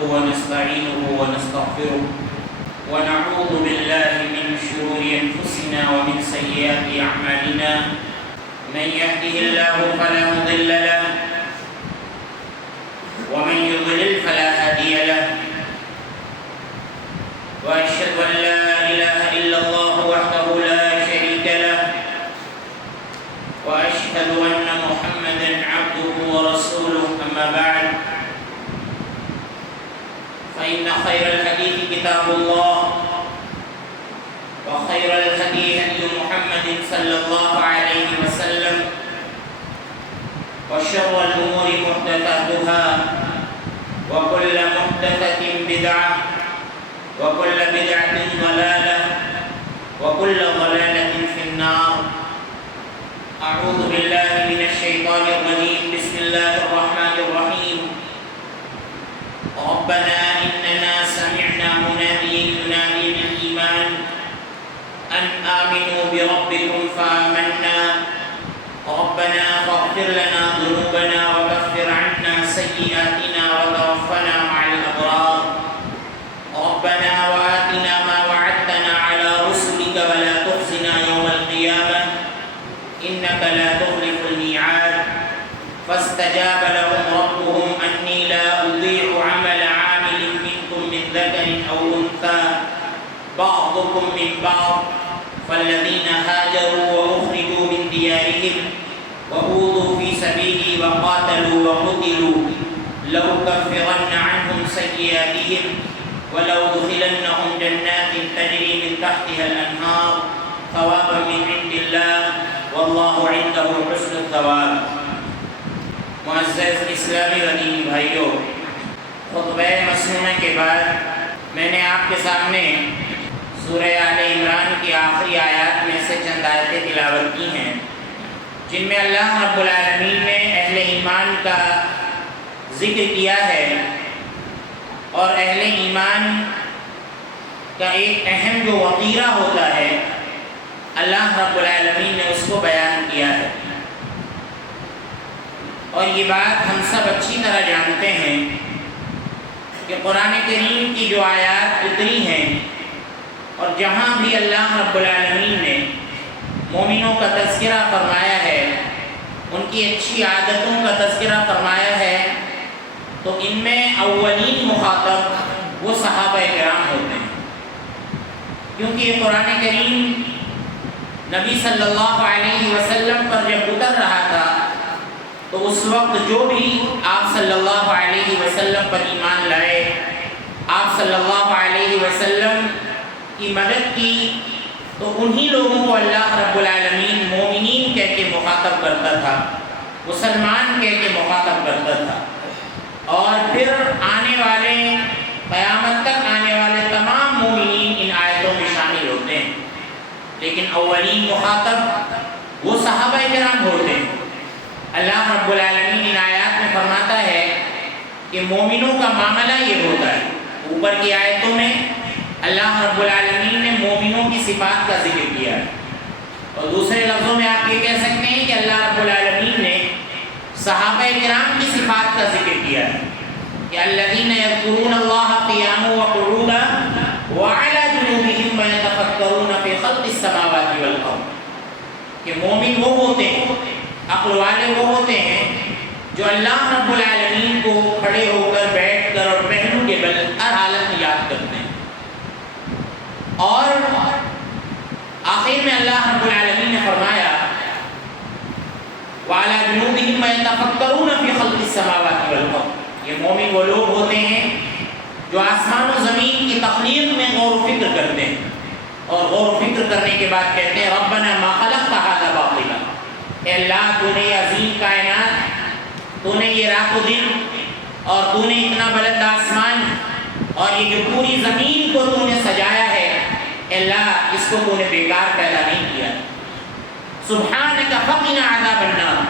نحمده ونستعينه ونستغفره ونعوذ بالله من شرور أنفسنا ومن سيئات أعمالنا من يهده الله فلا مضل له ومن يضلل فلا هادي له وأشهد أن لا إله إلا الله وحده لا شريك له وأشهد أن محمدا عبده ورسوله أما بعد فإن خير الحديث كتاب الله وخير الهدي هدي محمد صلى الله عليه وسلم وشر الأمور محدثاتها وكل محدثة بدعة وكل بدعة ضلالة وكل ضلالة في النار. أعوذ بالله من الشيطان الرجيم. بسم الله الرحمن الرحيم. ربنا إننا سمعنا مناديا ينادي للإيمان أن آمنوا بربكم فآمنا ربنا فاغفر لنا ذنوبنا وكفر عنا سيئاتنا وتوفنا مع الأبرار ربنا وآتنا ما وعدتنا على رسلك ولا تخزنا يوم القيامة إنك لا تخلف الميعاد. فاستجاب لهم ربهم أني لا أضيع عمل عامل منكم من ذكر أو أنثى بعضكم من بعض فالذين هاجروا وأخرجوا من ديارهم وأوذوا في سبيلي وقاتلوا وقتلوا لأكفرن عنهم سيئاتهم ولأدخلنهم جنات تجري من تحتها الأنهار ثوابا من عند الله والله عنده حسن الثواب. معزز اسلامی و دینی بھائیوں، خطبہ مسنونہ کے بعد میں نے آپ کے سامنے سورہ آل عمران کی آخری آیات میں سے چند آیتیں تلاوت کی ہیں جن میں اللہ رب العالمین نے اہل ایمان کا ذکر کیا ہے اور اہل ایمان کا ایک اہم جو وقیرہ ہوتا ہے اللہ رب العالمین نے اس کو بیان کیا ہے. اور یہ بات ہم سب اچھی طرح جانتے ہیں کہ قرآن کریم کی جو آیات اتری ہیں اور جہاں بھی اللہ رب العالمین نے مومنوں کا تذکرہ فرمایا ہے، ان کی اچھی عادتوں کا تذکرہ فرمایا ہے، تو ان میں اولین مخاطب وہ صحابہ کرام ہوتے ہیں، کیونکہ یہ قرآن کریم نبی صلی اللہ علیہ وسلم پر جب اتر رہا تھا تو اس وقت جو بھی آپ صلی اللہ علیہ وسلم پر ایمان لائے، آپ صلی اللہ علیہ وسلم کی مدد کی، تو انہی لوگوں کو اللہ رب العالمین مومنین کہہ کے مخاطب کرتا تھا، مسلمان کہہ کے مخاطب کرتا تھا. اور پھر آنے والے قیامت تک آنے والے تمام مومنین ان آیتوں میں شامل ہوتے ہیں، لیکن اولین مخاطب وہ صحابہ کرام ہوتے ہیں. اللہ رب العالمین ان آیات میں فرماتا ہے کہ مومنوں کا معاملہ یہ ہوتا ہے. اوپر کی آیتوں میں اللہ رب العالمین نے مومنوں کی صفات کا ذکر کیا ہے، اور دوسرے لفظوں میں آپ یہ کہہ سکتے ہیں کہ اللہ رب العالمین نے صحابہ کرام کی صفات کا ذکر کیا ہے کہ الذین یذکرون اللہ قیاما وقعودا وعلی جنوبہم ویتفکرون فی خلق السماوات والارض. کہ مومن وہ ہوتے ہیں، عقل والے وہ ہوتے ہیں جو اللہ رب العالمین کو کھڑے ہو کر، بیٹھ کر اور پہلو کے بل ہر حالت میں یاد کرتے ہیں. اور آخر میں اللہ رب العالمین نے فرمایا وعلی جنوبہم یتفکرون فی خلق السماوات والارض. یہ مومن وہ لوگ ہوتے ہیں جو آسمان و زمین کی تخلیق میں غور و فکر کرتے ہیں، اور غور و فکر کرنے کے بعد کہتے ہیں ربنا ما خلقت ھذا باطلا. اے اللہ، تو نے یہ عظیم کائنات، تو نے یہ رات و دن، اور تو نے اتنا بلند آسمان اور یہ جو پوری زمین کو تو نے سجایا ہے، اے اللہ اس کو تو نے بیکار پیدا نہیں کیا. سبحانک فقنا عذاب النار.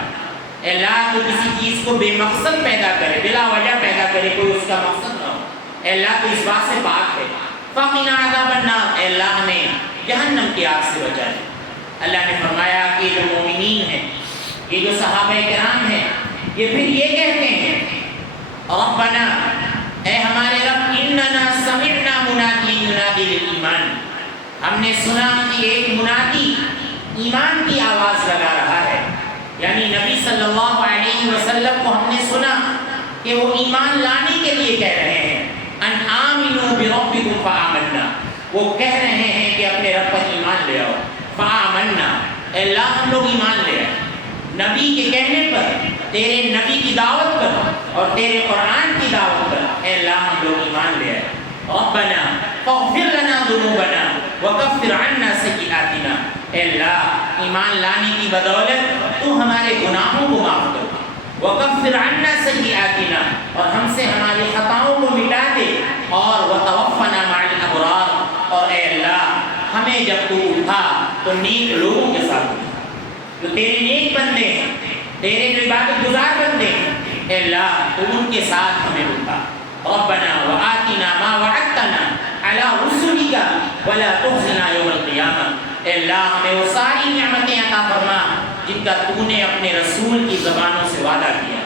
اے اللہ، تو کسی چیز کو بے مقصد پیدا کرے، بلا وجہ پیدا کرے، کوئی اس کا مقصد نہ ہو. اے اللہ تو اس بات سے پاک ہے. فقنا عذاب النار. اے اللہ ہمیں جہنم کی آگ سے بچائے. اللہ نے فرمایا کہ جو مومنین ہیں، یہ جو صحابہ کرام ہیں، یہ پھر یہ کہتے ہیں ربنا، اے ہمارے اننا سمعنا منادی ینادی للایمان، ہم نے سنا کہ ایک منادی ایمان کی آواز لگا رہا ہے، یعنی نبی صلی اللہ علیہ وسلم کو ہم نے سنا کہ وہ ایمان لانے کے لیے کہہ رہے ہیں، ان آمنوا بربکم فآمنا، وہ کہہ رہے ہیں کہ اپنے رب پر ایمان لے آؤ، فآمنا، اے اللہ ہم لوگ ایمان لے آئے، نبی کے کہنے پر، تیرے نبی کی دعوت پر اور تیرے قرآن کی دعوت پر، اے اللہ ہم لوگ ایمان لے آئے، ربنا فاغفر لنا ذنوبنا وکفر عنا سیئاتنا، اے اللہ ایمان لانے کی بدولت تو ہمارے گناہوں کو معاف کر، وکفر عنا سیئاتنا، اور ہم سے ہماری خطاؤں کو مٹا دے، اور وتوفنا مع الابرار، اور اے اللہ ہمیں جب تو اٹھا تو نیک لوگوں کے ساتھ اٹھا، جو تیرے نیک بندے ہیں، تیرے جو عبادت گزار بندے ہیں، اے اللہ تو ان کے ساتھ ہمیں اٹھا، ربنا وآتنا ما وعدتنا علی رسلک ولا تخزنا یوم القیامہ، اے اللہ ہمیں وہ ساری نعمتیں عطا فرما جن کا تو نے اپنے رسول کی زبانوں سے وعدہ کیا،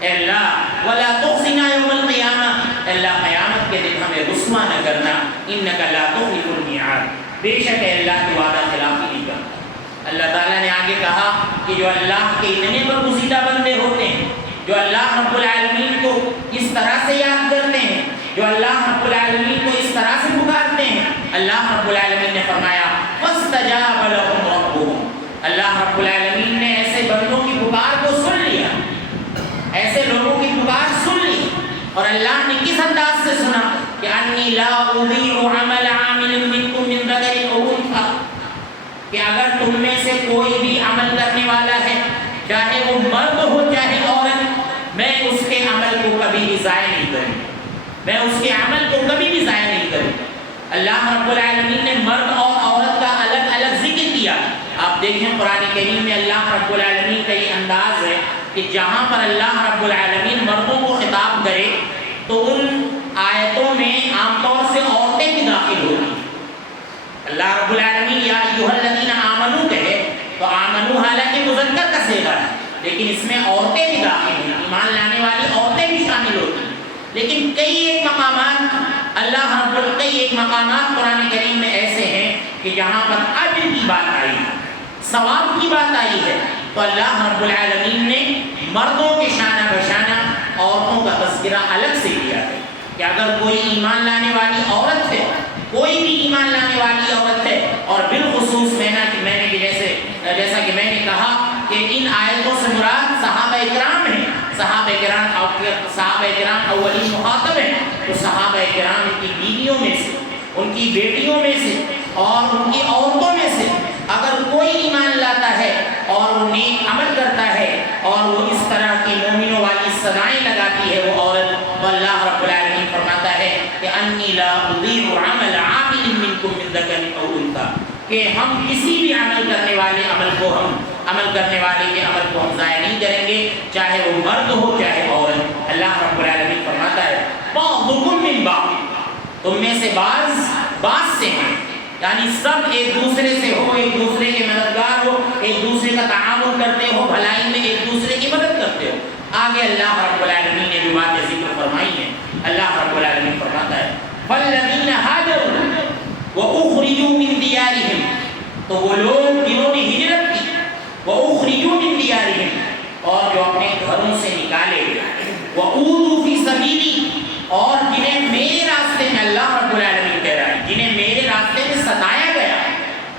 اے اللہ ولا تخزنا یوم القیامہ، اے اللہ قیامت کے دن ہمیں رسوا نہ کرنا، انک لا تخلف المیعاد، بے شک اے اللہ کی وعدہ خلافی نہیں کرتا۔ اللہ تعالیٰ نے آگے کہا کہ جو اللہ کے اتنے برگزیدہ بندے ہوتے ہیں، جو اللہ رب العالمین کو اس طرح سے یاد کرتے ہیں، جو اللہ رب العالمین کو اس طرح سے پکارتے ہیں، اللہ رب العالمین نے فرمایا فاستجاب لهم ربهم، اللہ رب العالمین نے ایسے بندوں کی پکار کو سن لیا، ایسے لوگوں کی پکار سن لی، اور اللہ نے کس انداز سے سنا کہ انی لا اضیع عمل عامل منکم من ذکر او انثی، کہ اگر تم میں سے کوئی بھی عمل کرنے والا ہے، چاہے وہ مرد ہو چاہے عورت، میں اس کے عمل کو کبھی بھی ضائع نہیں کروں، میں اس کے عمل کو کبھی بھی ضائع نہیں کروں۔ اللہ رب العالمین نے مرد اور عورت کا الگ الگ ذکر کیا، آپ دیکھیں قرآن کریم میں اللہ رب العالمین کا یہ انداز ہے کہ جہاں پر اللہ رب العالمین مردوں کو خطاب کرے تو ان آیتوں میں عام طور سے عورتیں بھی داخل ہوتی ہیں۔ اللہ رب العالمین یا ایھا الذین آمنوا کہے تو آمنوا حالانکہ مذکر کا صیغہ ہے، لیکن اس میں عورتیں بھی داخل ہیں، ایمان لانے والی عورتیں بھی شامل ہوتی ہیں، لیکن کئی ایک مقامات قرآن کریم میں ایسے ہیں کہ جہاں پر اجر کی بات آئی ہے، ثواب کی بات آئی ہے، تو اللہ رب العالمین نے مردوں کے شانہ بشانہ عورتوں کا تذکرہ الگ سے کیا ہے کہ اگر کوئی ایمان لانے والی عورت ہے، کوئی بھی ایمان لانے والی عورت ہے، اور بالخصوص جیسا کہ میں نے کہا کہ ان آیتوں سے مراد صحابہ کرام ہیں، صحابہ کرام اولین مخاطب ہیں، تو صحابہ کرام کی بیویوں میں سے، ان کی بیٹیوں میں سے اور ان کی عورتوں میں سے اگر کوئی ایمان لاتا ہے اور وہ نیک عمل کرتا ہے اور وہ اس طرح کی مومنوں والی صدائیں لگاتی ہے وہ عورت، تو اللہ رب العالمین فرماتا ہے کہ انی لا اضیع عمل عامل منکم من ذکر او انثی، کہ ہم کسی بھی عمل کرنے والے کے عمل کو ہم ضائع نہیں کریں گے، چاہے وہ مرد ہو چاہے عورت۔ اللہ رب العالمین فرماتا ہے بعضکم من بعض، تم میں سے بعض سے ہیں، یعنی سب ایک دوسرے سے ہو، ایک دوسرے کے مددگار ہو، ایک دوسرے کا تعاون کرتے ہو، بھلائی میں ایک دوسرے کی مدد کرتے ہو۔ آگے اللہ رب العالمین نے جو باتیں ذکر فرمائی ہیں، اللہ رب العالمین فرماتا ہے فالذین ہاجروا واخرجوا من دیارہم، تو وہ لوگ جنہوں نے ہجرت کی، واخرجوا من دیارہم، اور جو اپنے گھروں سے نکالے گئے، واوذوا فی سبیلی، اور جنہیں میرے راستے میں، اللہ رب العالمین کہہ رہا ہے جنہیں میرے راستے میں ستایا گیا،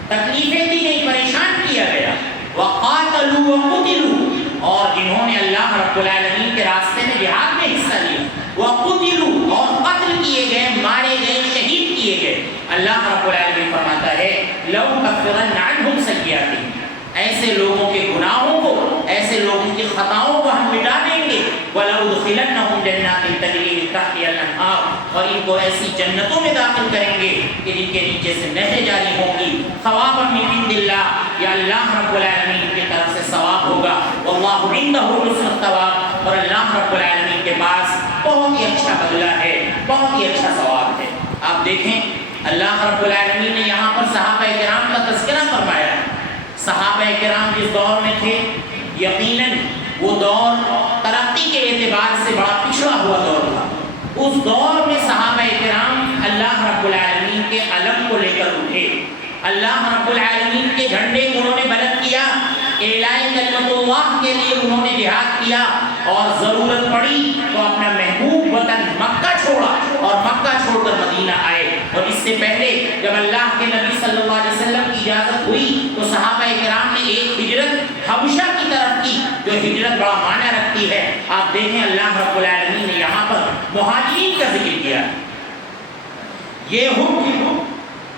تکلیفیں دی گئی، پریشان کیا گیا، وقاتلوا وقتلوا، اور جنہوں نے اللہ رب العالمین کے راستے میں جہاد میں حصہ لیا، وقتلوا، اور قتل کیے گئے، مارے گئے، شہید کیے گئے، اللہ رب العالمین فرماتا ہے لَأُكَفِّرَنَّ عَنْهُمْ سَيِّئَاتِهِمْ، ایسے لوگوں کے گناہوں کو، ایسے لوگوں کی خطاؤں کو ہم مٹا دیں گے، وَلَأُدْخِلَنَّهُمْ جَنَّاتٍ تَجْرِي مِن تَحْتِهَا الْأَنْهَارُ، اور ان کو ایسی جنتوں میں داخل کریں گے کہ جن کے نیچے سے نہریں جاری ہوں گی، ثوابا من عند اللہ، یا اللہ رب العالمین کی طرف سے ثواب ہوگا، واللہ عنده حسن الثواب، اور اللہ رب العالمین کے پاس بہت ہی اچھا بدلہ ہے، بہت ہی اچھا ثواب ہے۔ آپ دیکھیں اللہ رب العالمین نے یہاں پر صحابہ کرام کا تذکرہ فرمایا ہے۔ صحابہ کرام جس دور میں تھے، یقیناً وہ دور ترقی کے اعتبار سے بڑا پچھڑا ہوا دور تھا، اس دور میں صحابہ کرام اللہ رب العالمین کے علم کو لے کر اٹھے، اللہ رب العالمین کے جھنڈے کو انہوں نے بلند کیا، اعلان کلمت اللہ کے لیے انہوں نے جہاد کیا، اور ضرورت پڑی تو اپنا محبوب وطن مکہ چھوڑا اور مکہ چھوڑ کر مدینہ آئے۔ اور اس سے پہلے جب اللہ کے نبی صلی اللہ علیہ وسلم کی اجازت ہوئی تو صحابہ کرام نے ایک ہجرت حبشہ کی طرف کی، جو ہجرت بڑا معنی رکھتی ہے۔ آپ دیکھیں اللہ رب العالمین نے یہاں پر مہاجرین کا ذکر کیا، یہ حکم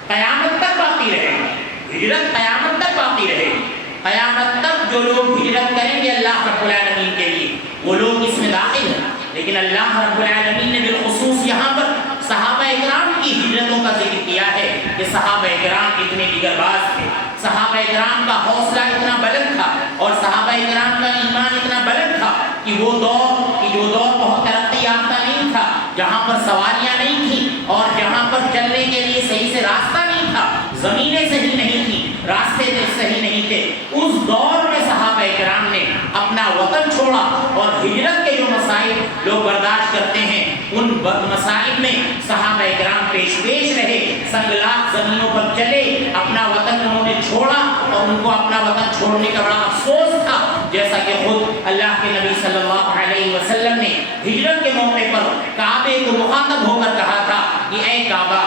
قیامت تک باقی رہے گا، ہجرت قیامت تک باقی رہے گی، قیامت تک جو لوگ ہجرت کریں گے اللہ رب العالمین کے لیے وہ لوگ اس میں داخل ہیں۔ لیکن اللہ رب العالمین نے بالخصوص یہاں پر صحابہ اکرام کی ہجرتوں کا ذکر کیا ہے کہ صحابہ اکرام اتنے دیگر باز تھے، صحابہ اکرام کا حوصلہ اتنا بلند تھا اور صحابہ اکرام کا ایمان اتنا بلند تھا کہ وہ جو دور بہت ترقی یافتہ نہیں تھا، جہاں پر سواریاں نہیں تھیں اور جہاں پر چلنے کے لیے صحیح سے راستہ نہیں تھا، زمینیں صحیح نہیں تھیں، راستے صحیح نہیں تھے، اس دور میں صحابہ کرام نے اپنا وطن چھوڑا اور ہجرت کے جو مسائل لوگ برداشت کرتے ہیں ان مسائل میں صحابہ کرام پیش رہے، سنگلاخ زمینوں پر چلے، اپنا وطن انہوں نے چھوڑا اور ان کو اپنا وطن چھوڑنے کا بڑا افسوس تھا، جیسا کہ خود اللہ کے نبی صلی اللہ علیہ وسلم نے ہجرت کے موقع پر کعبے کو مخاطب ہو کر کہا تھا کہ اے کعبہ،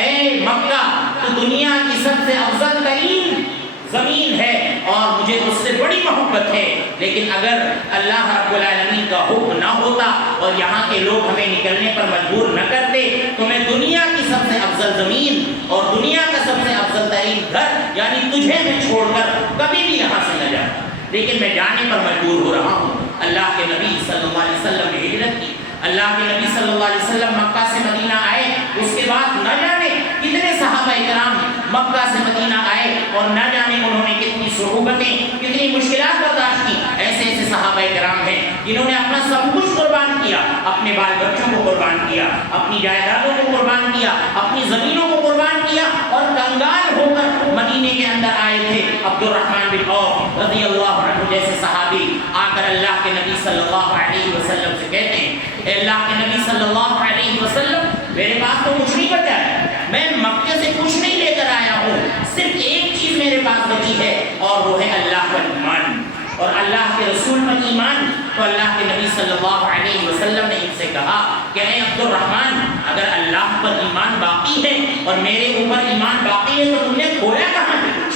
اے مکہ، تو دنیا کی سب سے افضل ترین زمین ہے اور مجھے اس سے بڑی محبت ہے، لیکن اگر اللہ رب العالمین کا حکم نہ ہوتا اور یہاں کے لوگ ہمیں نکلنے پر مجبور نہ کرتے تو میں دنیا کی سب سے افضل زمین اور دنیا کا سب سے افضل ترین گھر یعنی تجھے میں چھوڑ کر کبھی بھی یہاں سے نہ جاتا، لیکن میں جانے پر مجبور ہو رہا ہوں۔ اللہ کے نبی صلی اللہ علیہ وسلم نے ہجرت کی، اللہ کے نبی صلی اللہ علیہ وسلم مکہ سے مدینہ آئے، اس کے بعد نہ جانے کتنے صحابہ کرام مکہ سے مدینہ آئے اور نہ جانے انہوں نے کتنی صعوبتیں، کتنی مشکلات برداشت کی۔ ایسے صحابہ کرام ہیں جنہوں نے اپنا سب کچھ قربان کیا، اپنے بال بچوں کو قربان کیا، اپنی جائیدادوں کو قربان کیا، اپنی زمینوں کو قربان کیا اور کنگال ہو کر مدینے کے اندر آئے تھے۔ عبد الرحمن بن عوف رضی اللہ عنہ جیسے صحابی آ کر اللہ کے نبی صلی اللہ علیہ وسلم سے کہتے ہیں، اے اللہ کے نبی صلی اللہ علیہ وسلم، میرے پاس تو کچھ نہیں بچا ہے، میں مکے سے کچھ نہیں لے کر آیا ہوں، صرف ایک چیز میرے پاس بچی ہے اور وہ ہے اللہ پر ایمان اور اللہ کے رسول پر ایمان۔ تو اللہ کے نبی صلی اللہ علیہ وسلم نے ان سے کہا کہ اے عبد الرحمن، اگر اللہ پر ایمان باقی ہے اور میرے اوپر ایمان باقی ہے تو تم نے کھویا کہاں ہے؟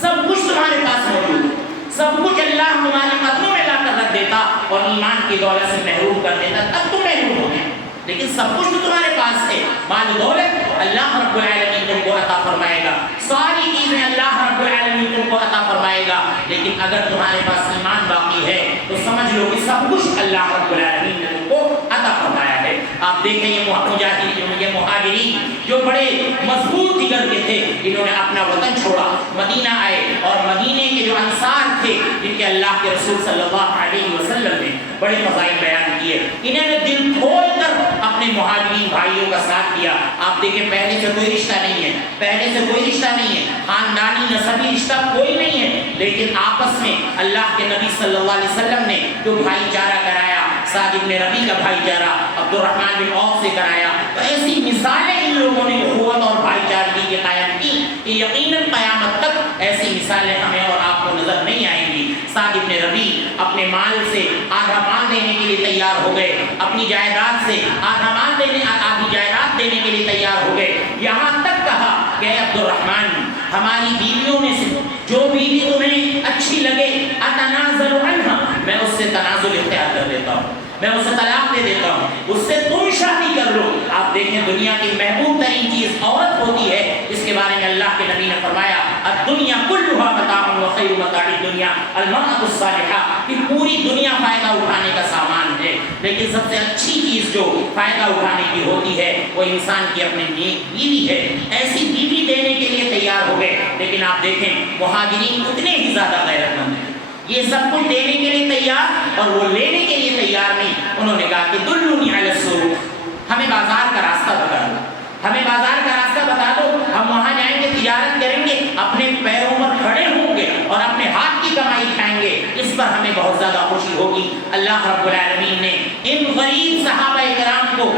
سب کچھ تمہارے پاس موجود ہے، سب کچھ اللہ تمہارے قدموں میں لا کر رکھ دیتا اور ایمان کی دولت سے محروم کر دیتا، تب تم محروم ہو گئے، لیکن سب کچھ تو تمہارے پاس ہے، مال دولت اللہ رب العالمین تم کو عطا فرمائے گا، ساری چیزیں اللہ رب العالمین تم کو عطا فرمائے گا، لیکن اگر تمہارے پاس ایمان باقی ہے تو سمجھ لو کہ سب کچھ اللہ رب العالمین نے تم کو عطا فرمایا ہے۔ آپ دیکھیں یہ مہاجرین جو بڑے مضبوط جگر کے تھے، انہوں نے اپنا وطن چھوڑا، مدینہ آئے اور مدینے کے جو انصار تھے جن کے اللہ کے رسول صلی اللہ علیہ وسلم نے بڑے فضائل بیان کیے، انہوں نے دل کھول کر اپنے مہاجرین بھائیوں کا ساتھ دیا۔ آپ دیکھیں پہلے سے کوئی رشتہ نہیں ہے، پہلے سے کوئی رشتہ نہیں ہے، خاندانی نسبی رشتہ کوئی نہیں ہے، لیکن آپس میں اللہ کے نبی صلی اللہ علیہ وسلم نے جو بھائی چارہ کرایا، سعد بن ربیع کا بھائی چارہ عبد الرحمن بن عوف سے کرایا، تو ایسی مثالیں ان لوگوں نے اخوت اور بھائی چارگی کی قائم کی کہ یقیناً قیامت تک ایسی مثالیں ہمیں اور آپ کو نظر نہیں آئیں گی۔ سعد بن ربیع اپنے مال سے آدھا مال دینے کے لیے تیار ہو گئے، اپنی جائیداد سے آدھی جائیداد دینے کے لیے تیار ہو گئے، یہاں تک کہا کہ اے عبد الرحمن، ہماری بیویوں میں سے جو بیوی تمہیں اچھی لگے اتنازل عنہا، میں اس سے تنازل اختیار کر لیتا ہوں، میں اسے طلاق دے دیتا ہوں، اس سے تم شادی کر لو۔ آپ دیکھیں دنیا کی محبوب ترین چیز عورت ہوتی ہے، اس کے بارے میں اللہ کے نبی نے فرمایا الدنیا کلھا متاع وخیر متاع الدنیا المرأة الصالحہ، کہ پوری دنیا فائدہ اٹھانے کا سامان ہے، لیکن سب سے اچھی چیز جو فائدہ اٹھانے کی ہوتی ہے وہ انسان کی اپنی نیک بیوی ہے۔ ایسی بیوی دینے کے لیے تیار ہو گئے، لیکن آپ دیکھیں مہاجرین اتنے ہی زیادہ غیرت مند ہیں، یہ سب کچھ دینے کے لیے تیار اور وہ لینے کے لیے تیار نہیں۔ انہوں نے کہا کہ دلونی علی السوق، ہمیں بازار کا راستہ بتا دو، ہمیں بازار کا راستہ بتا دو، ہم وہاں جائیں گے، تجارت کریں گے، اپنے پیروں پر کھڑے ہوں گے اور اپنے ہاتھ کی کمائی کھائیں گے، اس پر ہمیں بہت زیادہ خوشی ہوگی۔ اللہ رب العالمین نے ان غریب صحابہ کرام کو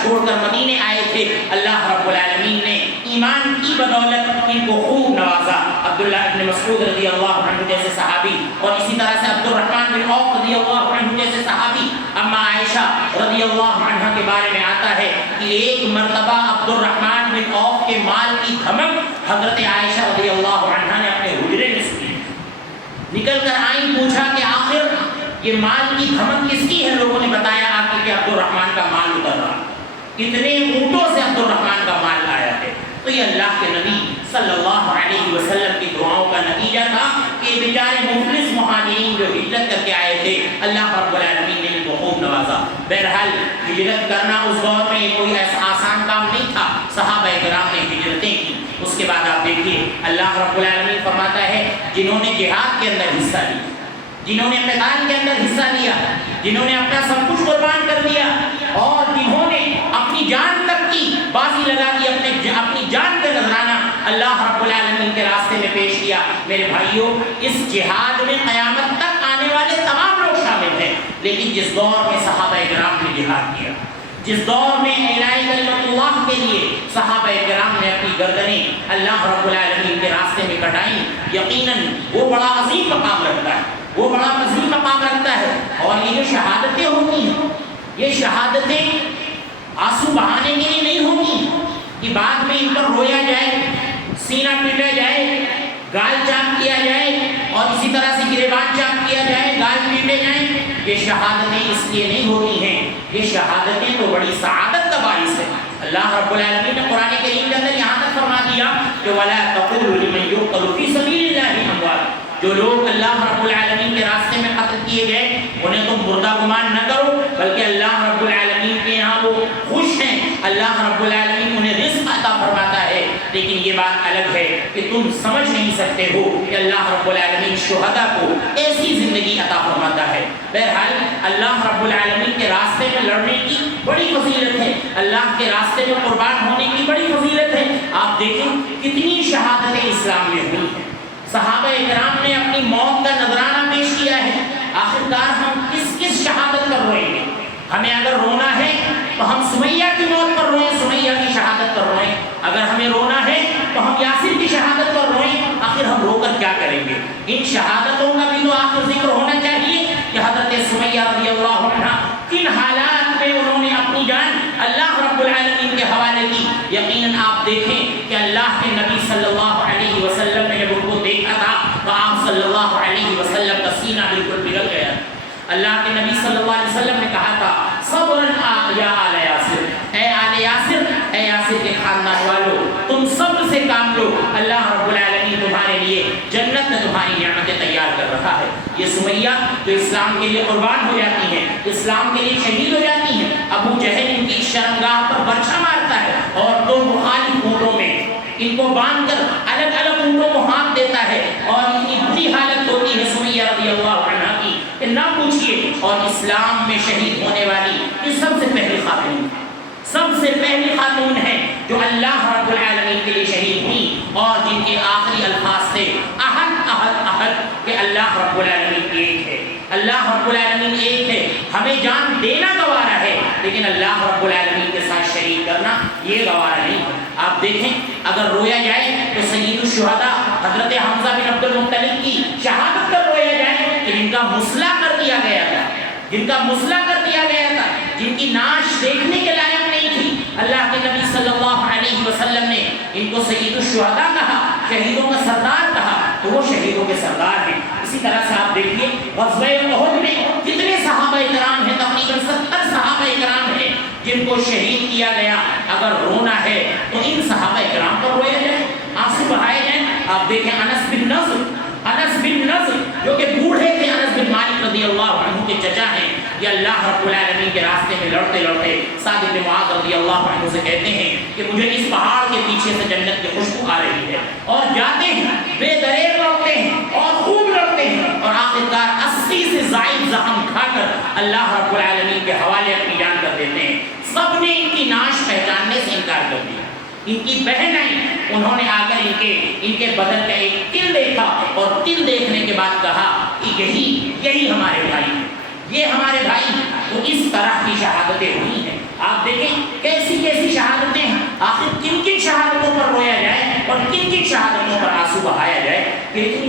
چھوڑ کر مدینے آئے تھے، اللہ رب العالمین نے ایمان کی بدولت ان کو خوب نوازا۔ عبداللہ ابن مسعود رضی اللہ عنہ جیسے صحابی، اور اسی طرح سے عبد الرحمن بن عوف رضی اللہ عنہ جیسے صحابی۔ اما عائشہ رضی اللہ عنہ کے بارے میں آتا ہے کہ ایک مرتبہ عبد الرحمن بن عوف کے مال کی دھمک حضرت عائشہ رضی اللہ عنہ نے اپنے حجرے میں سنی، نکل کر آئیں، پوچھا کہ آخر یہ مال کی دھمک کس کی ہے؟ لوگوں نے بتایا آپ کہ عبد الرحمن کا مال اتر رہا، اتنے اونٹوں سے عبد الرحمن کا مال آیا ہے۔ تو یہ اللہ کے نبی صلی اللہ علیہ وسلم کی دعاؤں کا نتیجہ تھا کہ بیچارے مفلس مہاجرین جو ہجرت کر کے آئے تھے، اللہ رب العالمین نے ان کو خوب نوازا۔ بہرحال ہجرت کرنا اس دور میں کوئی ایسا آسان کام نہیں تھا، صحابہ کرام نے ہجرتیں کی۔ اس کے بعد آپ دیکھیے اللہ رب العالمین فرماتا ہے جنہوں نے جہاد کے اندر حصہ لیا، جنہوں نے قتال کے اندر حصہ لیا، جنہوں نے اپنا سب کچھ قربان کر دیا، اور جنہوں نے اپنی جان تک کی بازی لگا دی، اپنی جان کا نذرانہ اللہ رب العالمین کے راستے میں پیش کیا، میرے بھائیوں اس جہاد میں قیامت تک آنے والے تمام لوگ شامل ہیں۔ لیکن جس دور میں صحابہ کرام نے جہاد کیا، جس دور میں اعلاء کلمت اللہ کے لیے صحابہ کرام نے اپنی گردنیں اللہ رب العالمین کے راستے میں کٹائیں، یقیناً وہ بڑا عظیم مقام رکھتا ہے، وہ بڑا عظیم مقام رکھتا ہے۔ اور یہ جو شہادتیں ہوتی ہیں، یہ شہادتیں آنسو بہانے کے لیے نہیں ہوتی کہ بعد میں ان پر رویا جائے، سینہ پیٹا جائے، گال چاک کیا جائے، اور اسی طرح سے گریبان چاک کیا جائے، گال پیٹے جائیں۔ یہ شہادتیں اس لیے نہیں ہوتی ہیں، یہ شہادتیں تو بڑی سعادت کا باعث ہے۔ اللہ رب العالمین نے قرآن کریم کے اندر یہاں تک فرما دیا کہ وَلَا تَقُولُوا لِمَن يُقْتَلُ فِي سَبِيلِ اللَّهِ أَمْوَاتٌ، جو لوگ اللہ رب العالمین کے راستے میں قتل کیے گئے انہیں تم مردہ گمان نہ کرو، بلکہ اللہ رب العالمین کے یہاں وہ خوش ہیں، اللہ رب العالمین انہیں رزق عطا فرماتا ہے۔ لیکن یہ بات الگ ہے کہ تم سمجھ نہیں سکتے ہو کہ اللہ رب العالمین شہداء کو ایسی زندگی عطا فرماتا ہے۔ بہرحال اللہ رب العالمین کے راستے میں لڑنے کی بڑی فضیلت ہے، اللہ کے راستے میں قربان ہونے کی بڑی فضیلت ہے۔ آپ دیکھیں کتنی شہادتیں اسلام میں ہوئی ہیں، صحابہ کرام نے اپنی موت کا نذرانہ پیش کیا ہے۔ آخرکار ہم کس شہادت پر روئیں گے؟ ہمیں اگر رونا ہے تو ہم سمیہ کی موت پر روئیں، سمیہ کی شہادت پر روئیں۔ اگر ہمیں رونا ہے تو ہم یاسر کی شہادت پر روئیں۔ آخر ہم رو کر کیا کریں گے؟ ان شہادتوں کا بھی تو آخر ذکر ہونا چاہیے کہ حضرت سمیہ رضی اللہ عنہ کن حالات میں انہوں نے اپنی جان اللہ رب العالمین کے حوالے کی۔ یقیناً آپ دیکھیں کہ اللہ کے نبی صلی اللہ علیہ وسلم نے جب ان کو دیکھا تھا تو آپ صلی اللہ علیہ وسلم کا سینہ بالکل پگھل گیا۔ اللہ کے نبی صلی اللہ علیہ وسلم نے کہا تھا صبراً یا آل یاسر، اے آل یاسر، اے یاسر کے خاندان والو، تم صبر سے کام لو، اللہ رب العالمین تمہارے لیے جنت میں تمہاری نعمتیں تیار کر رہا ہے۔ یہ سمیہ جو اسلام کے لیے قربان ہو جاتی ہیں، اسلام کے لیے شہید ہو جاتی ہیں، ابو جہل ان کی شرمگاہ پر برچھا مارتا ہے اور دو مخالف اونٹوں میں ان کو باندھ کر الگ الگ اونٹوں کو ہانک دیتا ہے، اور ان کی بری حالت ہوتی ہے سمیہ رضی اللہ عنہ کی کہ نہ پوچھیے۔ اور اسلام میں شہید ہونے والی یہ سب سے پہلی خاتون، سب سے پہلی خاتون ہے جو اللہ رب العالمین کے لیے شہید ہوئی، اور جن کے آخری الفاظ تھے احد احد احد، کہ اللہ رب العالمین ایک ہے، اللہ رب العالمین ایک ہے۔ ہمیں جان دینا گوارا ہے لیکن اللہ رب العالمین کے ساتھ شریک کرنا یہ گوارا نہیں ہے۔ آپ دیکھیں اگر رویا جائے تو سید الشہداء حضرت حمزہ بن عبد المطلب کی شہادت پر رویا جائے کہ جن کا مسئلہ کر دیا گیا تھا، جن کا مسئلہ کر دیا گیا تھا، جن کی نعش دیکھنے کے لائق نہیں تھی، اللہ کے نبی صلی اللہ علیہ وسلم نے ان کو سید الشہداء کہا، شہیدوں کا سردار کہا، تو وہ شہیدوں کے سردار ہیں۔ اسی طرح سے آپ دیکھیے غزوہ احد میں کتنے صحابہ کرام ہیں، تقریباً 70 صحابہ کرام ہیں جن کو شہید کیا گیا۔ اگر رونا ہے تو ان صحابہ کرام پر رویا جائے، آنسو بہائے جائیں۔ آپ دیکھیں انس بن نضر جو کہ بوڑھے تھے، انس بن مالک رضی اللہ عنہ کے چچا ہیں، یہ اللہ رب العالمین کے راستے میں لڑتے لڑتے سعد بن معاذ رضی اللہ عنہ سے کہتے ہیں کہ مجھے اس پہاڑ کے پیچھے سے جنت کی خوشبو آ رہی ہے، اور جاتے ہیں بے دریغ لڑتے ہیں اور خوب لڑتے ہیں، اور آخرکار 80 سے زائد زخم کھا کر اللہ رب العالمین کے حوالے اپنی جان کر دیتے ہیں۔ سب نے ان کی نعش پہچاننے سے انکار کر دیا۔ ان کی بہن آئی، انہوں نے آ کر ان کے بدن کا ایک تل دیکھا، اور تل دیکھنے کے بعد کہا کہ یہی ہمارے بھائی ہیں، یہ ہمارے بھائی ہیں۔ تو اس طرح کی شہادتیں ہوئی ہیں۔ آپ دیکھیں کیسی کیسی شہادتیں ہیں، آخر کن کن شہادتوں پر رویا جائے اور کن کن شہادتوں پر آنسو بہایا جائے، کہ اتنی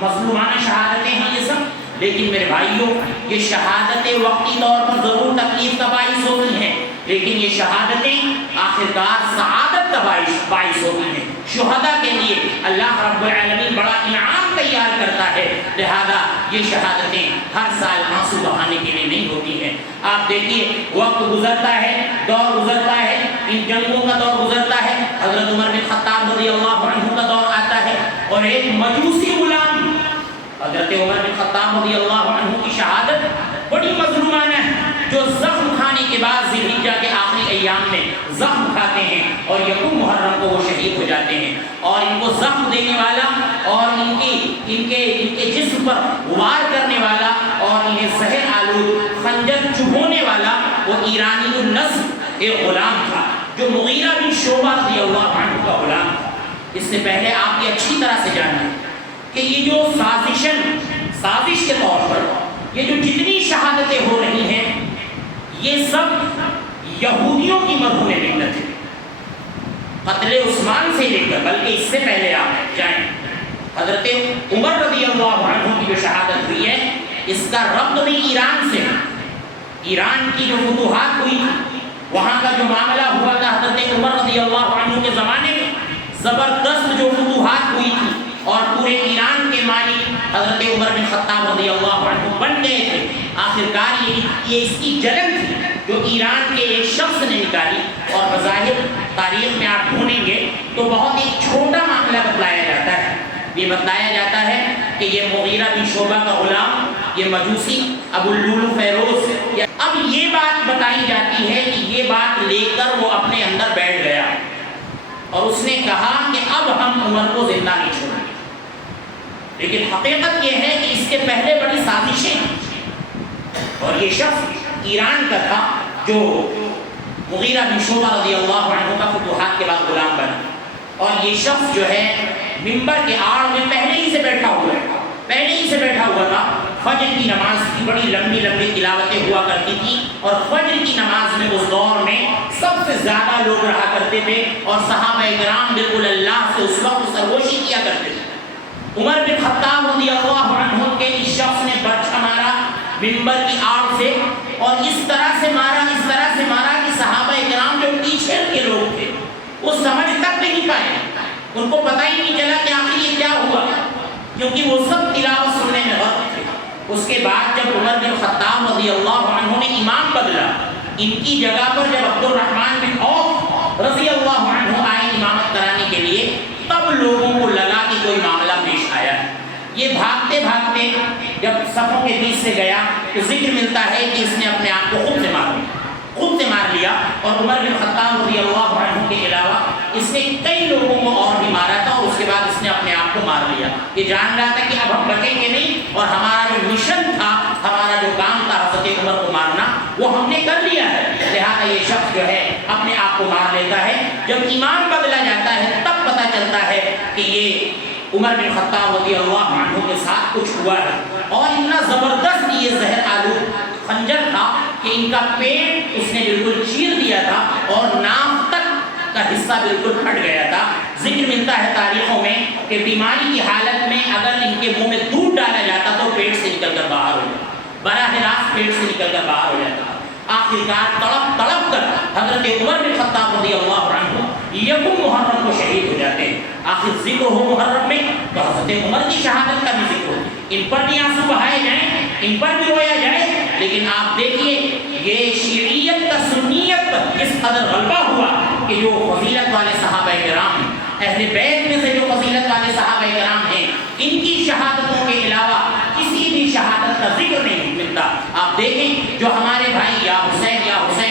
مظلومانہ شہادتیں ہیں یہ سب۔ لیکن میرے بھائیوں، یہ شہادتیں وقتی طور پر ضرور تکلیف کا باعث ہوتی ہیں، لیکن یہ شہادتیں آخرکار سعادت کا باعث ہوتی ہیں۔ شہداء کے لیے اللہ رب العالمین بڑا انعام تیار کرتا ہے، لہذا یہ شہادتیں ہر سال آنسو بہانے کے لیے نہیں ہوتی ہیں۔ آپ دیکھیے وقت گزرتا ہے، دور گزرتا ہے، ان جنگوں کا دور گزرتا ہے، حضرت عمر بن خطاب رضی اللہ عنہ کا دور آتا ہے، اور ایک مجوسی غلام حضرت عمر بن خطاب رضی اللہ عنہ کی شہادت بڑی مظلومانہ ہے، جو زخم کھانے کے بعد ذی الحجہ کے آخری ایام میں زخم کھاتے ہیں اور یکم محرم کو وہ شہید ہو جاتے ہیں، اور ان کو زخم دینے والا اور ان کے جسم پر وار کرنے والا اور انہیں زہر آلود خنجر چبھونے والا وہ ایرانی النسل ایک غلام تھا، جو مغیرہ بن شعبہ رضی اللہ عنہ کا غلام تھا۔ اس سے پہلے آپ یہ اچھی طرح سے جانیں کہ یہ جو سازش کے طور پر یہ جو جتنی شہادتیں ہو رہی ہیں، یہ سب یہودیوں کی مرہون ملت ہے۔ قتل عثمان سے لے کر بلکہ اس سے پہلے آپ جائیں، حضرت عمر رضی اللہ عنہ کی جو شہادت ہوئی ہے، اس کا ربط بھی ایران سے ہے۔ ایران کی جو فتوحات ہوئی تھی، وہاں کا جو معاملہ ہوا تھا حضرت عمر رضی اللہ عنہ کے زمانے میں، زبردست جو فتوحات ہوئی تھی اور پورے ایران کے مالک حضرت عمر بن خطاب رضی اللہ عنہ بن گئے تھے۔ آخرکار یہ اس کی جلن تھی جو ایران کے ایک شخص نے نکالی، اور بظاہر تاریخ میں آپ ڈھونڈیں گے تو بہت ایک چھوٹا معاملہ بتلایا جاتا ہے۔ یہ بتلایا جاتا ہے کہ یہ مغیرہ بن شعبہ کا غلام، یہ مجوسی ابو اللؤلؤ فیروز، اب یہ بات بتائی جاتی ہے کہ یہ بات لے کر وہ اپنے اندر بیٹھ گیا اور اس نے کہا کہ اب ہم عمر کو زندہ نہیں چھوڑیں گے۔ لیکن حقیقت یہ ہے کہ اس کے پہلے بڑی سازشیں ہیں، اور یہ شخص ایران کا تھا جو مغیرہ بن شعبہ رضی اللہ عنہ کا فتوحات کے بعد غلام بنا، اور یہ شخص جو ہے منبر کے آڑ میں پہلے ہی سے بیٹھا ہوا تھا۔ فجر کی نماز کی بڑی لمبی لمبی تلاوتیں ہوا کرتی تھی، اور فجر کی نماز میں اس دور میں سب سے زیادہ لوگ رہا کرتے تھے، اور صحابہ کرام بالکل اللہ سے اس وقت سرگوشی کیا کرتے تھے۔ عمر بن خطاب رضی اللہ عنہ کے اس شخص نے برچھا مارا منبر کی آڑ سے، اور اس طرح سے مارا کہ صحابہ کرام جو پیچھے کے لوگ تھے وہ سمجھ تک نہیں پائے، ان کو پتہ ہی نہیں چلا کہ آخر یہ کیا ہوا، کیونکہ وہ سب تلاوت سننے میں غرق تھے۔ اس کے بعد جب عمر بن خطاب رضی اللہ عنہ نے امام بدلا، ان کی جگہ پر جب عبد الرحمن بن عوف رضی اللہ عنہ آئے امامت کرانے کے لیے، تب لوگوں کو لگا کہ کوئی معاملہ پیش آیا ہے۔ یہ بھاگتے بھاگتے جب صفوں کے بیچ سے گیا تو ذکر ملتا ہے کہ اس نے اپنے آپ کو خود سے مار لیا، اور عمر بن خطاب رضی اللہ عنہ کے علاوہ اس نے کئی لوگوں کو اور بھی مارا تھا، اور اس کے بعد اس نے اپنے آپ کو مار لیا۔ یہ جان رہا تھا کہ اب ہم بچیں گے نہیں، اور ہمارا جو مشن تھا، ہمارا جو کام تھا حضرت عمر کو مارنا، وہ ہم نے کر لیا ہے، لہذا یہ شخص جو ہے اپنے آپ کو مار لیتا ہے۔ جب امام بدلا جاتا ہے تب پتہ چلتا ہے کہ یہ عمر بن خطاب رضی اللہ عنہ کے ساتھ کچھ ہوا ہے، اور اتنا زبردست یہ زہر آلود خنجر تھا کہ ان کا پیٹ اس نے بالکل چیر دیا تھا، اور ناف تک کا حصہ بالکل پھٹ گیا تھا۔ ذکر ملتا ہے تاریخوں میں کہ بیماری کی حالت میں اگر ان کے منہ میں دودھ ڈالا جاتا تو پیٹ سے نکل کر باہر ہو جاتا، براہ راست پیٹ سے نکل کر باہر ہو جاتا۔ آخرکار تڑپ کر حضرت عمر بن خطاب رضی اللہ عنہ یکم محرم کو شہید ہو جاتے ہیں۔ آخر ذکر ہو محرم میں تو حضرت عمر کی شہادت کا بھی ذکر ہو، ان پر بھی آنسو بہائے جائیں، ان پر بھی رویا جائے۔ لیکن آپ دیکھیے یہ شیعیت کا سنیت پر اس قدر غلبہ ہوا کہ جو فضیلت والے صحابہ کرام ہیں، اہل بیت میں سے جو فضیلت والے صحابہ کرام ہیں، ان کی شہادتوں کے علاوہ کسی بھی شہادت کا ذکر نہیں ملتا۔ آپ دیکھیں جو ہمارے بھائی یا حسین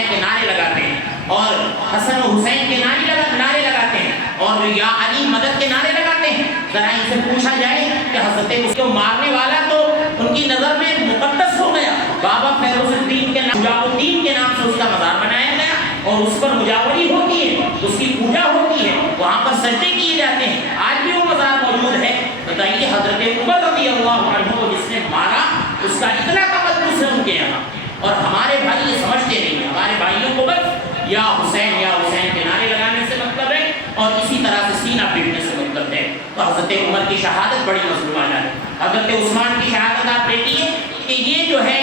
کے نعرے لگاتے ہیں، اور حسن و حسین کے نعرے لگاتے ہیں، اور یا علی مدد کے نعرے لگاتے ہیں، ذرا ان سے پوچھا جائے کہ حضرت اس کو مارنے والا تو ان کی نظر میں مقدس ہو گیا، بابا فیروز الدین کے نام شجاع الدین کے نام سے اس کا مزار بنایا گیا، اور اس پر مجاوری ہوتی ہے، اس کی پوجا ہوتی ہے، وہاں پر سجدے کیے جاتے ہیں، آج بھی وہ مزار موجود ہے۔ بتائیے حضرت عمر رضی اللہ عنہ کو جس نے مارا اس کا اتنا تقدس ہے ان کے یہاں، اور ہمارے بھائی یہ سمجھتے نہیں ہیں۔ ہمارے بھائیوں کو بس یا حسین کے نعرے لگانے سے مطلب ہے، اور اسی طرح سے سینہ پیٹنے سے مطلب ہے۔ تو حضرت عمر کی شہادت بڑی مظلومانہ ہے، حضرت عثمان کی شہادت آپ دیکھیے کہ یہ جو ہے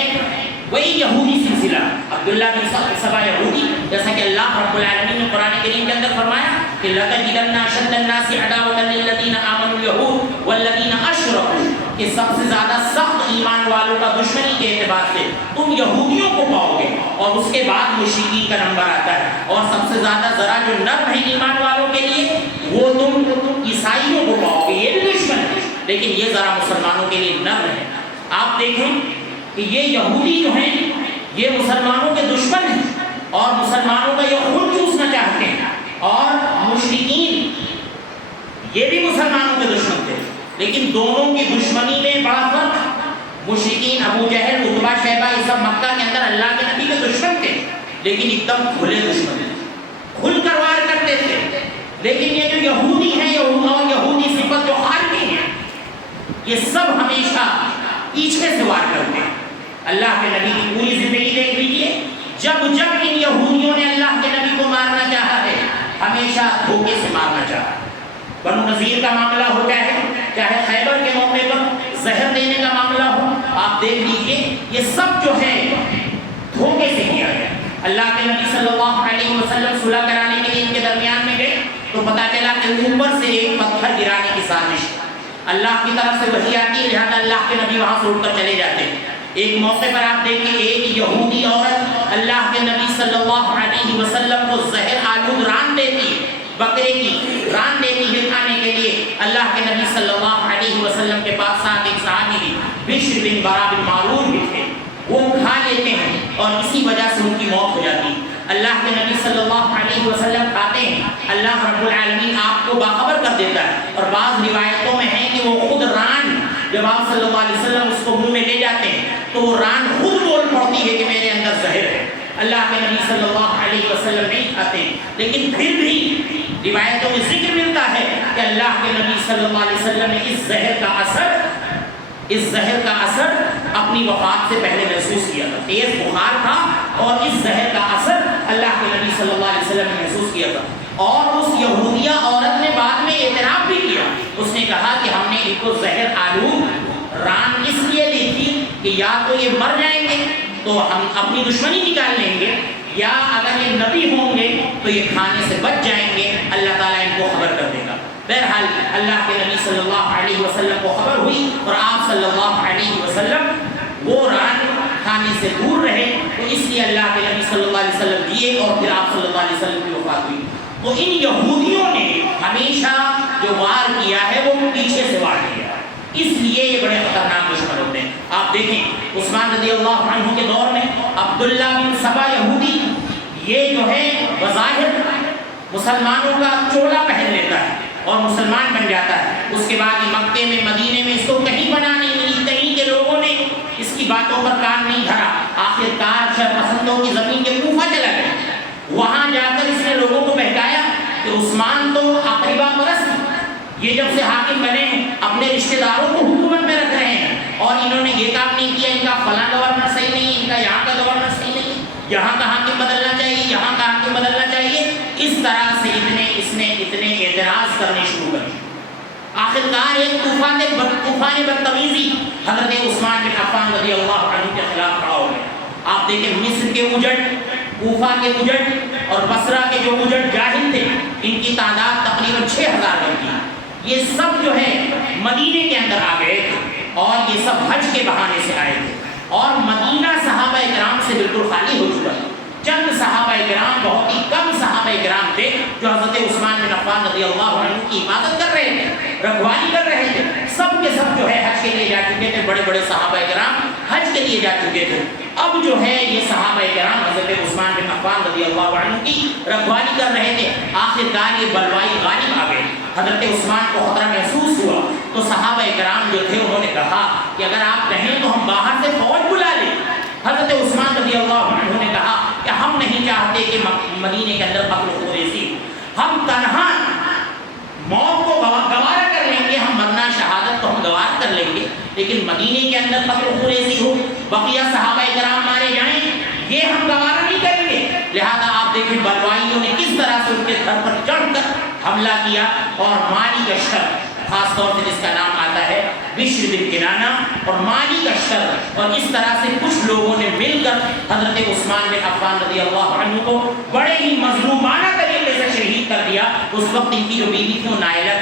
وہی یہودی سلسلہ عبداللہ بن سبا یہودی، جیسا کہ اللہ رب العالمین نے قرآن کریم کے اندر فرمایا کہ لَتَجِدَنَّ أَشَدَّ النَّاسِ عَدَاوَةً لِلَّذِينَ آمَنُوا الْيَهُودُ وَالَّذِينَ أَشْرَكُوا، کہ سب سے زیادہ سخت ایمان والوں کا دشمنی کے اعتبار سے تم یہودیوں کو پاؤ گے، اور اس کے بعد مشرکین کا نمبر آتا ہے، اور سب سے زیادہ ذرا جو نرم ہے ایمان والوں کے لیے وہ تم عیسائیوں کو پاؤ گے، یہ بھی دشمن ہے، لیکن یہ ذرا مسلمانوں کے لیے نرم ہے۔ آپ دیکھیں کہ یہ یہودی جو ہیں یہ مسلمانوں کے دشمن ہیں، اور مسلمانوں کا یہ خون چوسنا چاہتے ہیں، اور مشرکین یہ بھی مسلمانوں کے دشمن تھے، لیکن دونوں کی دشمنی میں بڑا فرق، مشرکین ابو جہل عتبہ شیبہ یہ سب مکہ کے اندر اللہ کے نبی کے دشمن تھے، لیکن ایک دم کھلے دشمن تھے، کھل کر وار کرتے تھے، لیکن یہ جو یہودی ہیں اور یہودی صفت جو خارجی ہیں یہ سب ہمیشہ پیچھے سے وار کرتے ہیں۔ اللہ کے نبی کی پوری زندگی دیکھ لیجیے، جب جب ان یہودیوں نے اللہ کے نبی کو مارنا چاہا ہے ہمیشہ دھوکے سے مارنا چاہا۔ بنو نذیر کا معاملہ ہو چاہے خیبر کے موقع پر زہر دینے کا معاملہ ہو، آپ دیکھ لیجیے یہ سب جو ہے دھوکے سے کیا گیا۔ اللہ کے نبی صلی اللہ علیہ وسلم صلح کرانے کے لیے ان کے درمیان میں گئے تو پتہ چلا کہ اوپر سے ایک پتھر گرانے کی سازش، اللہ کی طرف سے وحی آتی ہے، لہذا اللہ کے نبی وہاں سے اٹھ کر چلے جاتے ہیں۔ ایک موقع پر آپ دیکھیں ایک یہودی عورت اللہ کے نبی صلی اللہ علیہ وسلم کو زہر آلود ران دیتی، بکرے کی ران دیتی ہے کھانے کے لیے۔ اللہ کے نبی صلی اللہ علیہ وسلم کے پاس ساتھ ایک صحابی بھی بشر بن برا بن معرور بھی تھے، وہ کھا لیتے ہیں اور اسی وجہ سے ان کی موت ہو جاتی ہے۔ اللہ کے نبی صلی اللہ علیہ وسلم کھاتے ہیں، اللہ رب العالمین آپ کو باخبر کر دیتا ہے، اور بعض روایتوں میں ہے کہ وہ خود ران جب آپ صلی اللہ علیہ وسلم اس کو منہ میں لے جاتے ہیں تو وہ ران خود بول پڑتی ہے کہ میرے اندر زہر ہے۔ اللہ کے نبی صلی اللہ علیہ وسلم نہیں کھاتے، لیکن پھر بھی روایتوں میں ذکر ملتا ہے کہ اللہ کے نبی صلی اللہ علیہ وسلم نے اس زہر کا اثر اپنی وفات سے پہلے محسوس کیا تھا، تیز بخار تھا اور اس زہر کا اثر اللہ کے نبی صلی اللہ علیہ وسلم نے محسوس کیا تھا، اور اس یہودیہ عورت نے بعد میں اعتراف بھی کیا، اس نے کہا کہ ہم نے ان کو زہر آلود ران اس لیے دی تھی کہ یا تو یہ مر جائیں گے تو ہم اپنی دشمنی نکال لیں گے، یا اگر یہ نبی ہوں گے تو یہ کھانے سے بچ جائیں گے، اللہ تعالیٰ ان کو خبر کر دے گا۔ بہرحال اللہ کے نبی صلی اللہ علیہ وسلم کو خبر ہوئی اور آپ صلی اللہ علیہ وسلم وہ ران کھانے سے دور رہے، تو اس لیے اللہ کے نبی صلی اللہ علیہ وسلم دیے اور پھر آپ صلی اللہ علیہ وسلم کی وفات ہوئی۔ تو ان یہودیوں نے ہمیشہ جو وار کیا ہے وہ پیچھے سے وار کیا ہے، اس لیے یہ بڑے خطرناک دشمن ہوتے ہیں۔ آپ دیکھیں عثمان رضی اللہ عنہ کے دور میں عبداللہ بن سبا یہودی یہ جو ہے بظاہر مسلمانوں کا چولا پہن لیتا ہے اور مسلمان بن جاتا ہے، اس کے بعد مکے میں مدینے میں اس کو کہیں بنا نہیں ملی، کہیں کے لوگوں نے اس کی باتوں پر کان نہیں دھرا، آخرکار شر پسندوں کی زمین کے کوفہ چلا گیا، وہاں جا کر اس نے لوگوں کو بہکایا کہ عثمان تو اقربا پرست، یہ جب سے حاکم بنے ہیں اپنے رشتہ داروں کو حکومت میں رکھ رہے ہیں، اور انہوں نے یہ کام نہیں کیا، ان کا فلاں گورنر صحیح نہیں، ان کا یہاں کا گورنر صحیح نہیں، یہاں کا حاکم بدلنا چاہیے، یہاں کا حاکم بدلنا چاہیے، اس طرح سے اس نے اتنے اعتراض کرنے شروع کر دیے۔ آخرکار ایک طوفان بدتمیزی حضرت عثمان بن عفان رضی اللہ عنہ کے خلاف کھڑا ہو گیا۔ آپ دیکھیں مصر کے اجڑ، کوفہ کے اجڑ اور بصرہ کے جو اجڑ جاہل تھے ان کی تعداد تقریباً 6000 بنتی، یہ سب جو ہے مدینے کے اندر آ گئے تھے اور یہ سب حج کے بہانے سے آئے تھے، اور مدینہ صحابہ کرام سے بالکل خالی ہو چکا تھا، چند صحابہ کرام، بہت ہی کم صحابہ کرام تھے جو حضرت عثمان بن عفان رضی اللہ عنہ کی حفاظت کر رہے تھے، رکھوالی کر رہے تھے، سب کے سب جو ہے حج کے لیے جا چکے تھے، بڑے بڑے صحابہ کرام حج کے لیے جا چکے تھے۔ اب جو ہے یہ صحابہ کرام حضرت عثمان بن عفان رضی اللہ عنہ کی رکھوالی کر رہے تھے، آخرکار یہ بلوائی غالب آ گئے، حضرت عثمان کو خطرہ محسوس ہوا تو صحابہ کرام جو تھے انہوں نے کہا کہ اگر آپ کہیں تو ہم باہر سے فوج بلا لیں۔ حضرت عثمان رضی اللہ عنہ نے کہا کہ ہم نہیں چاہتے کہ مدینے کے اندر قتل و خوریزی، ہم تنہا موت کو گوارا کر لیں گے، ہم مرنا شہادت کو ہم گوارا کر لیں گے، لیکن مدینے کے اندر قتل و خوریزی ہو، بقیہ صحابہ کرام مارے جائیں، یہ ہم گوارا نہیں کریں گے۔ لہذا آپ دیکھیں کے گھر پر چڑھ کر حملہ کیا اور مالی لشکر، خاص طور سے جس کا نام آتا ہے بشر بن کنانہ اور مالی لشکر، اور اس طرح سے کچھ لوگوں نے مل کر حضرت عثمان بن عفان رضی اللہ عنہ کو بڑے ہی مظلومانہ طریقے سے شہید کر دیا۔ اس وقت ان کی جو بیوی تھی وہ نائلہ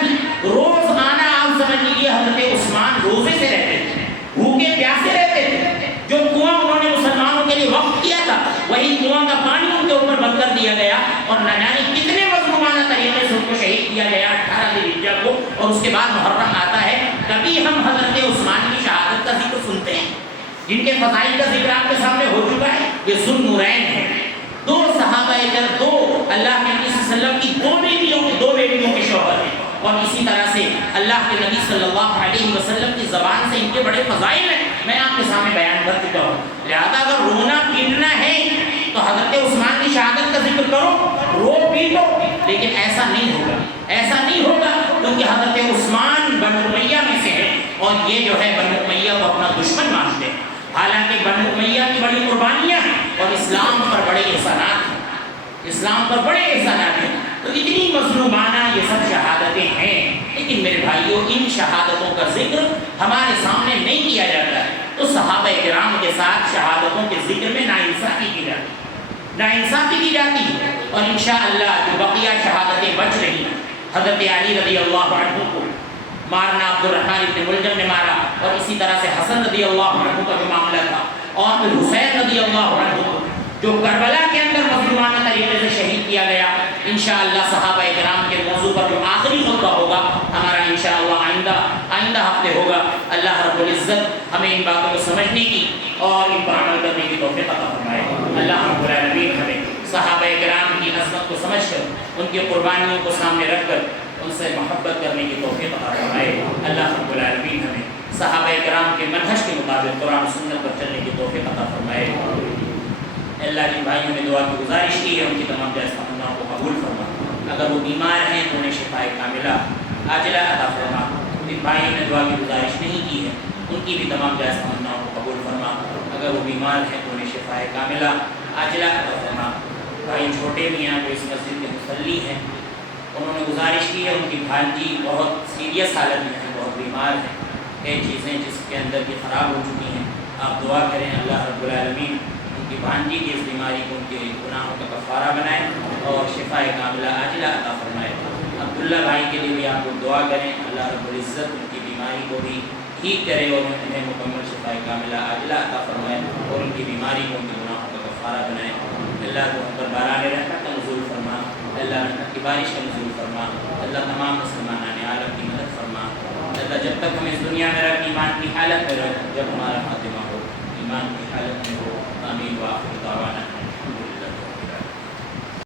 تھی۔ روزانہ آپ سمجھ لیجیے حضرت عثمان روزے سے رہتے تھے، بھوکے پیاسے رہتے تھے۔ جو کنواں انہوں نے مسلمانوں کے لیے وقف کیا تھا وہی کنواں کا پانی ان کے اوپر بند کر دیا گیا، اور نہ جانے کتنے مظلومانہ طریقے سے ان کو شہید کیا گیا 18 ذی الحجہ کو، اور اس کے بعد محرم آتا ہے۔ کبھی ہم حضرت عثمان کی شہادت کا ذکر سنتے ہیں، جن کے فضائل کا ذکر آپ کے سامنے ہو چکا ہے۔ یہ ذوالنورین ہیں، دو صحابہ اجر، دو اللہ کے نبی صلی اللہ علیہ وسلم کی دو بیٹیوں کے شوہر ہیں، اور اسی طرح سے اللہ کے نبی صلی اللہ علیہ وسلم کی زبان سے ان کے بڑے فضائل ہیں، میں آپ کے سامنے بیان کر چکا ہوں۔ لہذا اگر رونا پیٹنا ہے تو حضرت عثمان کی شہادت کا ذکر کرو، رو پیٹو، لیکن ایسا نہیں ہوگا کیونکہ حضرت عثمان بنو امیہ میں سے ہیں، اور یہ جو ہے بنو امیہ کو اپنا دشمن مانتے ہیں، حالانکہ بنو امیہ کی بڑی قربانیاں ہیں اور اسلام پر بڑے احسانات ہیں، تو اتنی مظلومانہ یہ سب شہادتیں ہیں۔ لیکن میرے بھائیوں، ان شہادتوں کا ذکر ہمارے سامنے نہیں کیا جاتا ہے، تو صحابہ کرام کے ساتھ شہادتوں کے ذکر میں ناانصافی کی جاتی ہے، اور انشاءاللہ جو بقیہ شہادتیں بچ رہی ہیں، حضرت علی رضی اللہ عنہ کو مارنا عبد الرحمن بن ملجم نے مارا، اور اسی طرح سے حسن رضی اللہ عنہ کا جو معاملہ تھا، اور پھر حسین رضی اللہ عنہ کو جو کربلا کے اندر مظلومانہ طریقے سے شہید کیا گیا۔ انشاءاللہ صحابہ کرام کے موضوع پر جو آخری خطبہ ہوگا ہمارا انشاءاللہ آئندہ ہفتے ہوگا۔ اللہ رب العزت ہمیں ان باتوں کو سمجھنے کی اور ان پر عمل کرنے کی توفیق عطا فرمائے۔ اللہ رب العالمین ہمیں صحابہ کرام کی عظمت کو سمجھ کر، ان کی قربانیوں کو سامنے رکھ کر ان سے محبت کرنے کی توفیق عطا فرمائے۔ اللہ رب العالمین ہمیں صحابہ کرام کے منہج کے مطابق قرآن و سنت پر چلنے کی توفیق عطا فرمائے۔ اللہ جن بھائیوں نے دعا کی گزارش کی ہے ان کی تمام جائز تمناؤں کو قبول فرما، اگر وہ بیمار ہیں تو انہیں شفائے کاملہ عاجلہ عطا فرما، جن بھائیوں نے دعا کی گزارش نہیں کی ہے ان کی بھی تمام جائز تمناؤں کو قبول فرما، اگر وہ بیمار ہیں تو انہیں شفائے کاملہ عاجلہ عطا فرما۔ بھائی چھوٹے میاں جو اس مسجد کے مصلی ہیں، انہوں نے گزارش کی ہے، ان کی بھانجی بہت سیریس حالت میں ہیں، بہت بیمار ہیں، کئی چیزیں جس کے اندر کی خراب ہو چکی ہیں، آپ دعا کریں اللہ رب العالمین کی بھانجی کی اس بیماری کو ان کے گناہوں کا کفارہ بنائے اور شفائے کاملہ عاجلہ عطا فرمائے۔ عبداللہ بھائی کے لیے بھی آپ لوگ دعا کریں، اللہ رب العزت ان کی بیماری کو بھی ٹھیک کرے اور انہیں مکمل شفائے کاملہ عاجلہ عطا فرمائے اور ان کی بیماری کو ان کے گناہوں کا کفارہ بنائے۔ اللہ کو ہم پر باران رحمت کا نزول فرما، اللہ رحمت کی بارش کا نزول فرما، اللہ تمام مسلمان عالم کی مدد فرما، اللہ جب تک ہم اس دنیا میں رکھ ایمان کی حالت میں رکھ، جب ہمارا خاتمہ